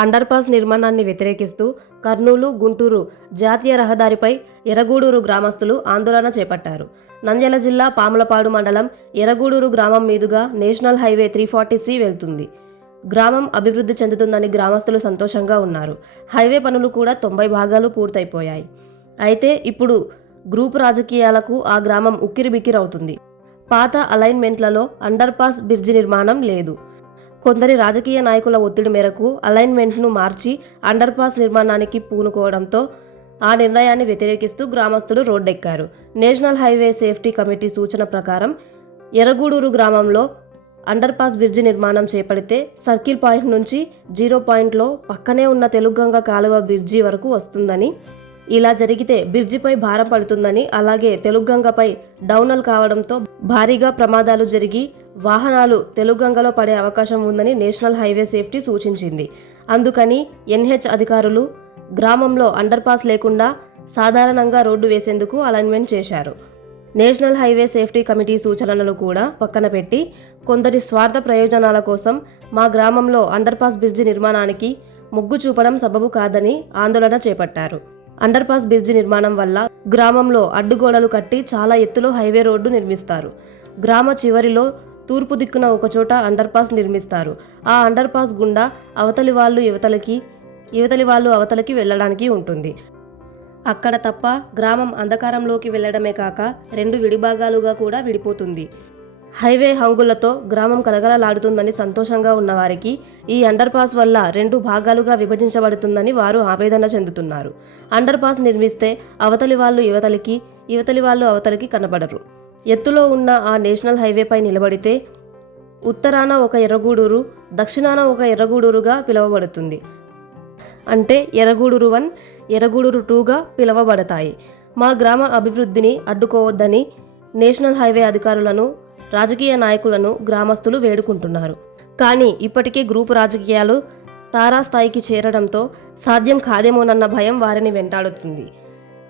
Under pass నిర్మాణాన్ని వ్యతిరేకిస్తూ కర్నూలు గుంటూరు జాతీయ రహదారిపై ఎరగూడూరు గ్రామస్తులు ఆందోళన చేపట్టారు. నంద్యాల జిల్లా పాములపాడు మండలం ఎరగూడూరు గ్రామం మీదుగా national highway three forty C వెళ్తుంది. గ్రామం అభివృద్ధి చెందుతుందని గ్రామస్తులు సంతోషంగా ఉన్నారు. హైవే పనులు కూడా తొంభై భాగాలు పూర్తయిపోయాయి. అయితే ఇప్పుడు గ్రూప్ రాజకీయాలకు ఆ గ్రామం ఉక్కిరిబిక్కిరవుతుంది. పాత అలైన్మెంట్లలో అండర్పాస్ బ్రిడ్జి నిర్మాణం లేదు. కొందరి రాజకీయ నాయకుల ఒత్తిడి మేరకు అలైన్మెంట్ను మార్చి అండర్పాస్ నిర్మాణానికి పూనుకోవడంతో ఆ నిర్ణయాన్ని వ్యతిరేకిస్తూ గ్రామస్తులు రోడ్డెక్కారు. నేషనల్ హైవే సేఫ్టీ కమిటీ సూచన ప్రకారం ఎర్రగూడూరు గ్రామంలో అండర్పాస్ బ్రిడ్జి నిర్మాణం చేపడితే సర్కిల్ పాయింట్ నుంచి జీరో పాయింట్లో పక్కనే ఉన్న తెలుగంగ కాలువ బ్రిడ్జి వరకు వస్తుందని ఇలా జరిగితే బ్రిడ్జిపై భారం పడుతుందని అలాగే తెలుగంగపై డౌనల్ కావడంతో భారీగా ప్రమాదాలు జరిగి వాహనాలు తెలుగంగలో పడే అవకాశం ఉందని నేషనల్ హైవే సేఫ్టీ సూచించింది. అందుకని ఎన్హెచ్ అధికారులు గ్రామంలో అండర్పాస్ లేకుండా సాధారణంగా రోడ్డు వేసేందుకు అలైన్మెంట్ చేశారు. నేషనల్ హైవే సేఫ్టీ కమిటీ సూచనలను కూడా పక్కన పెట్టి కొందరి స్వార్థ ప్రయోజనాల కోసం మా గ్రామంలో అండర్పాస్ బ్రిడ్జి నిర్మాణానికి మొగ్గు చూపడం సబబు కాదని ఆందోళన చేపట్టారు. అండర్ పాస్ బ్రిడ్జి నిర్మాణం వల్ల గ్రామంలో అడ్డుగోడలు కట్టి చాలా ఎత్తులో హైవే రోడ్డు నిర్మిస్తారు. గ్రామ చివరిలో తూర్పు దిక్కున ఒకచోట అండర్ పాస్ నిర్మిస్తారు. ఆ అండర్ పాస్ గుండా అవతలి వాళ్ళు యువతలకి యువతలి వాళ్ళు అవతలకి వెళ్ళడానికి ఉంటుంది. అక్కడ తప్ప గ్రామం అంధకారంలోకి వెళ్ళడమే కాక రెండు విడిభాగాలుగా కూడా విడిపోతుంది. హైవే హంగులతో గ్రామం కలగలలాడుతుందని సంతోషంగా ఉన్నవారికి ఈ అండర్పాస్ వల్ల రెండు భాగాలుగా విభజించబడుతుందని వారు ఆవేదన చెందుతున్నారు. అండర్పాస్ నిర్మిస్తే అవతలి వాళ్ళు యువతలికి యువతలి వాళ్ళు అవతలికి కనబడరు. ఎత్తులో ఉన్న ఆ నేషనల్ హైవేపై నిలబడితే ఉత్తరాన ఒక ఎర్రగూడూరు దక్షిణాన ఒక ఎర్రగూడూరుగా పిలువబడుతుంది. అంటే ఎర్రగూడూరు వన్ ఎర్రగూడూరు టూగా పిలువబడతాయి. మా గ్రామ అభివృద్ధిని అడ్డుకోవద్దని నేషనల్ హైవే అధికారులను రాజకీయ నాయకులను గ్రామస్తులు వేడుకుంటున్నారు. కానీ ఇప్పటికే గ్రూపు రాజకీయాలు తారాస్థాయికి చేరడంతో సాధ్యం కాదేమోనన్న భయం వారిని వెంటాడుతుంది.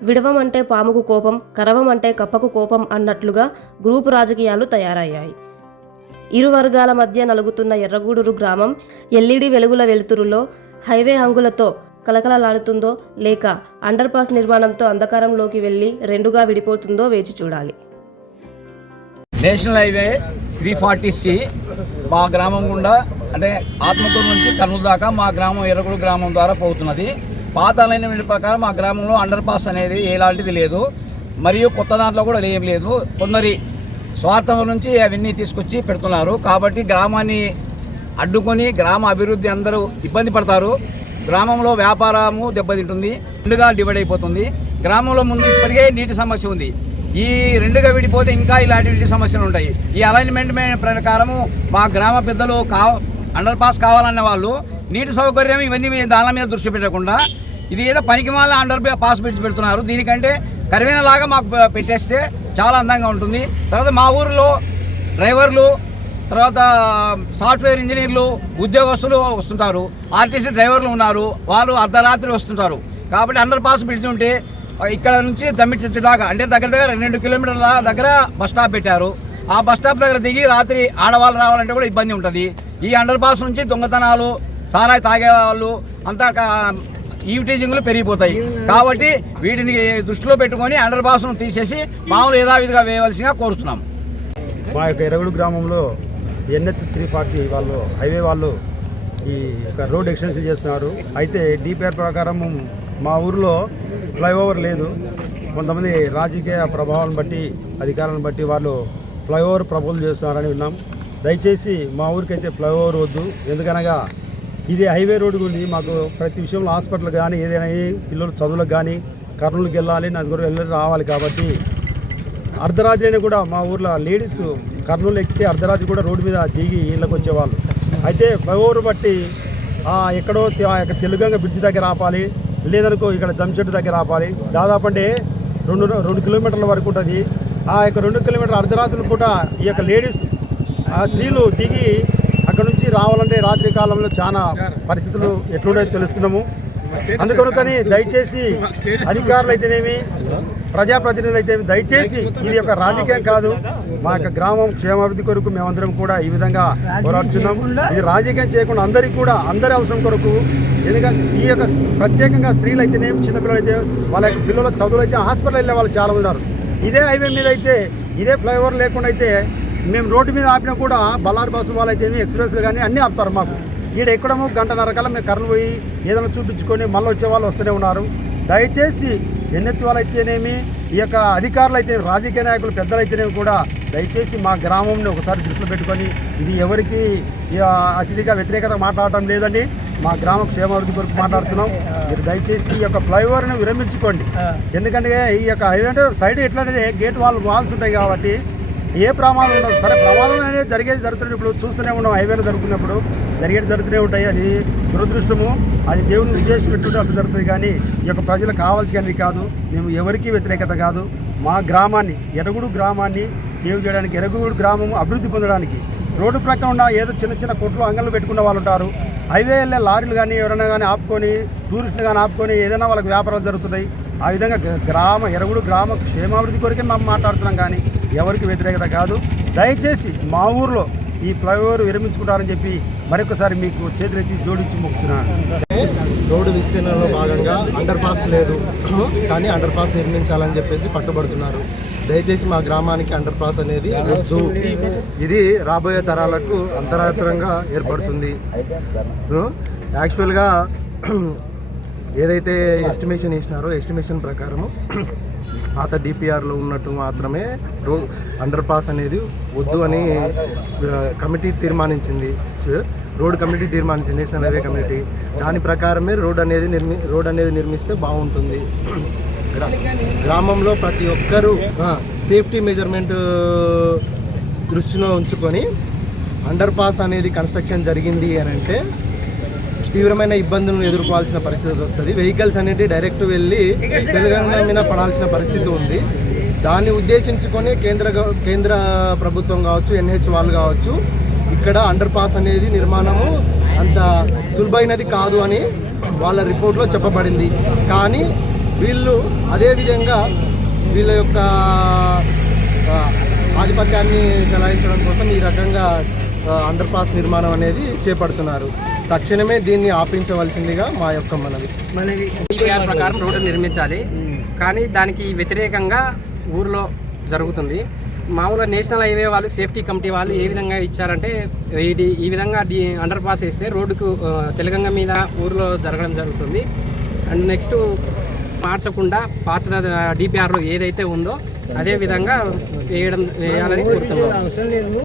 విడవమంటే పాముకు కోపం కరవం అంటే కప్పకు కోపం అన్నట్లుగా గ్రూపు రాజకీయాలు తయారయ్యాయి. ఇరు వర్గాల మధ్య నలుగుతున్న ఎర్రగూడూరు గ్రామం ఎల్ఈడి వెలుగుల వెలుతురులో హైవే హంగులతో కలకలలాడుతుందో లేక అండర్ పాస్ నిర్మాణంతో అంధకారంలోకి వెళ్ళి రెండుగా విడిపోతుందో వేచి చూడాలి. National highway three forty C మా గ్రామం గుండా అంటే ఆత్మకూరు నుంచి కర్నూలు దాకా మా గ్రామం ఎరగుడు గ్రామం ద్వారా పోతున్నది. పాత అలైన్మెంట్ ప్రకారం మా గ్రామంలో అండర్ పాస్ అనేది ఎలాంటిది లేదు. మరియు కొత్త దాంట్లో కూడా ఏం లేదు. కొందరి స్వార్థం నుంచి అవన్నీ తీసుకొచ్చి పెడుతున్నారు. కాబట్టి గ్రామాన్ని అడ్డుకొని గ్రామ అభివృద్ధి అందరూ ఇబ్బంది పడతారు. గ్రామంలో వ్యాపారము దెబ్బతింటుంది. రెండుగా డివైడ్ అయిపోతుంది. గ్రామంలో ముందు ఇప్పటికే నీటి సమస్య ఉంది. ఈ రెండుగా విడిపోతే ఇంకా ఇలాంటి సమస్యలు ఉంటాయి. ఈ అలైన్మెంట్ ప్రకారము మా గ్రామ పెద్దలు కా అండర్ పాస్ కావాలన్న వాళ్ళు నీటి సౌకర్యం ఇవన్నీ మీద దాని మీద దృష్టి పెట్టకుండా ఇది ఏదో పనికి మాల అండర్ పాస్ పెట్టి పెడుతున్నారు. దీనికంటే కరివైన లాగా మాకు పెట్టేస్తే చాలా అందంగా ఉంటుంది. తర్వాత మా ఊరిలో డ్రైవర్లు తర్వాత సాఫ్ట్వేర్ ఇంజనీర్లు ఉద్యోగస్తులు వస్తుంటారు. ఆర్టీసీ డ్రైవర్లు ఉన్నారు. వాళ్ళు అర్ధరాత్రి వస్తుంటారు. కాబట్టి అండర్ పాస్ పెడుతుంటే ఇక్కడ నుంచి తమ్మిడి చెట్టు దాకా అంటే దగ్గర దగ్గర రెండు కిలోమీటర్ల దగ్గర బస్ స్టాప్ పెట్టారు. ఆ బస్ స్టాప్ దగ్గర దిగి రాత్రి ఆడవాళ్ళు రావాలంటే కూడా ఇబ్బంది ఉంటుంది. ఈ అండర్ పాస్ నుంచి దొంగతనాలు సారాయి తాగే వాళ్ళు అంతా కా- ఈవిటీజింగ్లు పెరిగిపోతాయి. కాబట్టి వీటిని దృష్టిలో పెట్టుకొని అండర్ పాస్ను తీసేసి మామూలు యథావిధిగా వేయవలసిగా కోరుతున్నాం. మా యొక్క ఎరగుడు గ్రామంలో ఎన్హెచ్ త్రీ ఫార్టీ వాళ్ళు హైవే వాళ్ళు ఈ యొక్క రోడ్ ఎక్స్టెన్షన్ చేస్తున్నారు. అయితే డిపిఆర్ ప్రకారం మా ఊరిలో ఫ్లైఓవర్ లేదు. కొంతమంది రాజకీయ ప్రభావాలను బట్టి అధికారాలను బట్టి వాళ్ళు ఫ్లైఓవర్ ప్రపోజల్ చేస్తున్నారని విన్నాం. దయచేసి మా ఊరికైతే ఫ్లైఓవర్ వద్దు. ఎందుకనగా ఇది హైవే రోడ్డు గురించి మాకు ప్రతి విషయంలో హాస్పిటల్ కానీ ఏదైనా పిల్లలు చదువులకు కానీ కర్నూలుకి వెళ్ళాలి నలుగురు వెళ్ళి రావాలి కాబట్టి అర్ధరాత్రి అయినా కూడా మా ఊర్లో లేడీస్ కర్నూలు ఎక్కితే అర్ధరాత్రి కూడా రోడ్డు మీద దిగి ఇళ్ళకి వచ్చేవాళ్ళు. అయితే ఫ్లైఓవర్ బట్టి ఎక్కడో తెలుగంగా బ్రిడ్జ్ దగ్గర ఆపాలి. లేదనుకో ఇక్కడ జంచెట్టు దగ్గర ఆపాలి. దాదాపు అంటే రెండు రెండు కిలోమీటర్ల వరకు ఉంటుంది. ఆ యొక్క రెండు కిలోమీటర్ల అర్ధరాత్రులు కూడా ఈ యొక్క లేడీస్ ఆ స్త్రీలు దిగి అక్కడ నుంచి రావాలంటే రాత్రి కాలంలో చాలా పరిస్థితులు ఎట్లుండేది తెలుస్తున్నాము. అందుకనుకని దయచేసి అధికారులు అయితేనేమి ప్రజాప్రతినిధులు అయితే దయచేసి ఇది ఒక రాజకీయం కాదు. మా యొక్క గ్రామం క్షేమాభివృద్ధి కొరకు మేమందరం కూడా ఈ విధంగా పోరాడుతున్నాం ఇది రాజకీయం చేయకుండా అందరికీ కూడా అందరి అవసరం కొరకు ఎందుకంటే ఈ యొక్క ప్రత్యేకంగా స్త్రీలు అయితేనేమి చిన్నపిల్లలు అయితే వాళ్ళ యొక్క పిల్లల చదువులు అయితే హాస్పిటల్ వెళ్ళే వాళ్ళు చాలా ఉన్నారు. ఇదే హైవే మీద అయితే ఇదే ఫ్లైఓవర్ లేకుండా అయితే మేము రోడ్డు మీద ఆపినా కూడా బల్లారి బస్సు వాళ్ళు అయితే ఎక్స్ప్రెస్లు కానీ అన్నీ ఆపుతారు మాకు. ఈడ ఎక్కడమో గంటన్నర కల్లా మేము కర్నూలు పోయి ఏదైనా చూపించుకొని మళ్ళీ వచ్చే వాళ్ళు వస్తూనే ఉన్నారు. దయచేసి ఎన్హెచ్ వాళ్ళు అయితేనేమి ఈ యొక్క అధికారులు అయితే రాజకీయ నాయకులు పెద్దలు అయితేనేమి కూడా దయచేసి మా గ్రామంని ఒకసారి దృష్టిలో పెట్టుకొని ఇది ఎవరికి అతిథిగా వ్యతిరేకత మాట్లాడటం లేదండి. మా గ్రామ క్షేమాభివృద్ధి కొరకు మాట్లాడుతున్నాం. మీరు దయచేసి ఈ యొక్క ఫ్లైఓవర్ని విరమించుకోండి. ఎందుకంటే ఈ యొక్క హైవే అంటే సైడ్ ఎట్లా గేట్ వాల్ వాల్స్ ఉంటాయి కాబట్టి ఏ ప్రమాదం ఉండదు. సరే ప్రమాదం అనేది జరిగేది జరుగుతుంది ఇప్పుడు చూస్తూనే ఉన్నాం. హైవేలో జరుగుతున్నప్పుడు జరిగేది జరుగుతూనే ఉంటాయి. అది దురదృష్టము. అది దేవుని ఉద్దేశం పెట్టుకుంటే అట్లా జరుగుతుంది. కానీ ఈ యొక్క ప్రజలకు కావాల్సినవి కాదు. మేము ఎవరికీ వ్యతిరేకత కాదు. మా గ్రామాన్ని ఎరగుడు గ్రామాన్ని సేవ్ చేయడానికి ఎరగుడు గ్రామం అభివృద్ధి పొందడానికి రోడ్డు ప్రక్కన ఉన్న ఏదో చిన్న చిన్న కొట్లు అంగళ్ళు పెట్టుకున్న వాళ్ళు ఉంటారు. హైవే వెళ్ళే లారీలు కానీ ఎవరైనా కానీ ఆపుకొని టూరిస్టులు కానీ ఆపుకొని ఏదైనా వాళ్ళకి వ్యాపారాలు జరుగుతున్నాయి. ఆ విధంగా గ్రామ ఎరగుడు గ్రామ క్షేమాభివృద్ధి కొరకే మేము మాట్లాడుతున్నాం. కానీ ఎవరికి వ్యతిరేకత కాదు. దయచేసి మా ఊర్లో ఈ ఫ్లైఓవర్ విరమించుకుంటారని చెప్పి మరొకసారి మీకు చేతులెత్తి జోడించి మొక్కుతున్నాను రోడ్డు విస్తీర్ణంలో భాగంగా అండర్ పాస్ లేదు. కానీ అండర్ పాస్ నిర్మించాలని చెప్పేసి పట్టుబడుతున్నారు. దయచేసి మా గ్రామానికి అండర్ పాస్ అనేది వద్దు. ఇది రాబోయే తరాలకు అంతరాత్రంగా ఏర్పడుతుంది. యాక్చువల్గా ఏదైతే ఎస్టిమేషన్ ఇచ్చినారో ఎస్టిమేషన్ ప్రకారము పాత డిపిఆర్లో ఉన్నట్టు మాత్రమే రో అండర్ పాస్ అనేది వద్దు అని కమిటీ తీర్మానించింది రోడ్డు రోడ్ కమిటీ తీర్మానించింది నేషనల్ హైవే కమిటీ దాని ప్రకారమే రోడ్ అనేది నిర్మి రోడ్ అనేది నిర్మిస్తే బాగుంటుంది. గ్రా- గ్రామంలో ప్రతి ఒక్కరూ సేఫ్టీ మెజర్మెంట్ దృష్టిలో ఉంచుకొని అండర్ పాస్ అనేది కన్స్ట్రక్షన్ జరిగింది అని అంటే తీవ్రమైన ఇబ్బందులను ఎదుర్కోవాల్సిన పరిస్థితి వస్తుంది. వెహికల్స్ అనేటివి డైరెక్ట్ వెళ్ళి తెలంగాణ మీద పడాల్సిన పరిస్థితి ఉంది. దాన్ని ఉద్దేశించుకొని కేంద్ర కేంద్ర ప్రభుత్వం కావచ్చు ఎన్హెచ్ వాళ్ళు కావచ్చు ఇక్కడ అండర్ పాస్ అనేది నిర్మాణము అంత సులభైనది కాదు అని వాళ్ళ రిపోర్ట్లో చెప్పబడింది. కానీ వీళ్ళు అదేవిధంగా వీళ్ళ యొక్క ఆధిపత్యాన్ని చలాయించడం కోసం ఈ రకంగా ఆ, అండర్ పాస్ నిర్మాణం అనేది చేపడుతున్నారు. తక్షణమే దీన్ని ఆపించవలసిందిగా మా యొక్క మనవి. డిపిఆర్ ప్రకారం రోడ్డు నిర్మించాలి. కానీ దానికి వ్యతిరేకంగా ఊర్లో జరుగుతుంది. మామూలుగా నేషనల్ హైవే వాళ్ళు సేఫ్టీ కమిటీ వాళ్ళు ఏ విధంగా ఇచ్చారంటే ఇది ఈ విధంగా డి అండర్ పాస్ వేస్తే రోడ్డుకు తెలంగాణ మీద ఊర్లో జరగడం జరుగుతుంది. అండ్ నెక్స్ట్ మార్చకుండా పాత డిపిఆర్లో ఏదైతే ఉందో అదే విధంగా వేయడం వేయాలని చూస్తున్నాం